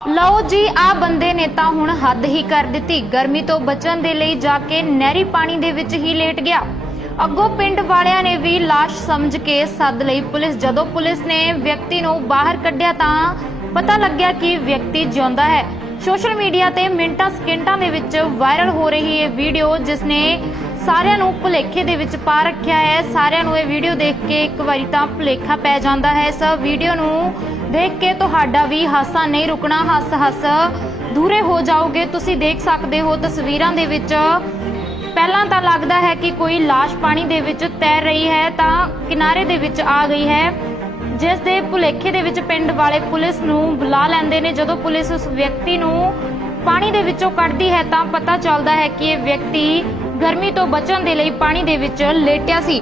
ਲਓ ਜੀ, ਆ ਬੰਦੇ ਨੇ ਤਾਂ ਹੁਣ ਹੱਦ ਹੀ ਕਰ ਦਿੱਤੀ। ਗਰਮੀ ਤੋਂ ਬਚਣ ਦੇ ਲਈ ਜਾ ਕੇ ਨਹਿਰੀ ਪਾਣੀ ਦੇ ਵਿੱਚ ਹੀ ਲੇਟ ਗਿਆ। ਅੱਗੋਂ ਪਿੰਡ ਵਾਲਿਆਂ ਨੇ ਵੀ ਲਾਸ਼ ਸਮਝ ਕੇ ਸੱਦ ਲਈ ਪੁਲਿਸ। ਜਦੋਂ ਪੁਲਿਸ ਨੇ ਵਿਅਕਤੀ ਨੂੰ ਬਾਹਰ ਕੱਢਿਆ ਤਾਂ ਪਤਾ ਲੱਗਿਆ ਕਿ ਵਿਅਕਤੀ ਜਿਉਂਦਾ ਹੈ। ਸੋਸ਼ਲ ਮੀਡੀਆ ਤੇ ਮਿੰਟਾਂ ਸਕਿੰਟਾਂ ਦੇ ਵਿੱਚ ਵਾਇਰਲ ਹੋ ਰਹੀ ਇਹ ਵੀਡੀਓ, ਜਿਸ ਨੇ ਸਾਰਿਆਂ ਨੂੰ ਭੁਲੇਖੇ ਦੇ ਵਿੱਚ ਪਾ ਰੱਖਿਆ ਹੈ। ਸਾਰਿਆਂ ਨੂੰ ਇਹ ਵੀਡੀਓ ਦੇਖ ਕੇ ਇੱਕ ਵਾਰੀ ਤਾਂ ਭੁਲੇਖਾ ਪੈ ਜਾਂਦਾ ਹੈ। ਇਸ ਵੀਡੀਓ ਨੂੰ ਦੇਖ ਕੇ ਤੁਹਾਡਾ ਵੀ ਹਾਸਾ ਨਹੀਂ ਰੁਕਣਾ। ਹੱਸ ਹੱਸ ਦੂਰੇ ਹੋ ਜਾਓਗੇ। ਤੁਸੀਂ ਦੇਖ ਸਕਦੇ ਹੋ ਤਸਵੀਰਾਂ ਦੇ ਵਿੱਚ। ਪਹਿਲਾਂ ਤਾਂ ਲੱਗਦਾ ਹੈ ਕਿ ਕੋਈ ਲਾਸ਼ ਪਾਣੀ ਦੇ ਵਿੱਚ ਤੈਰ ਰਹੀ ਹੈ, ਤਾਂ ਕਿਨਾਰੇ ਦੇ ਵਿੱਚ ਆ ਗਈ ਹੈ। ਜਿਸ ਦੇ ਭੁਲੇਖੇ ਦੇ ਵਿੱਚ ਪਿੰਡ ਵਾਲੇ ਪੁਲਿਸ ਨੂੰ ਬੁਲਾ ਲੈਂਦੇ ਨੇ। ਜਦੋਂ ਪੁਲਿਸ ਉਸ ਵਿਅਕਤੀ ਨੂੰ ਪਾਣੀ ਦੇ ਵਿੱਚੋਂ ਕੱਢਦੀ ਹੈ, ਤਾਂ ਪਤਾ ਚੱਲਦਾ ਹੈ ਕਿ ਇਹ ਵਿਅਕਤੀ ਗਰਮੀ ਤੋਂ ਬਚਣ ਦੇ ਲਈ ਪਾਣੀ ਦੇ ਵਿੱਚ ਲੇਟਿਆ ਸੀ।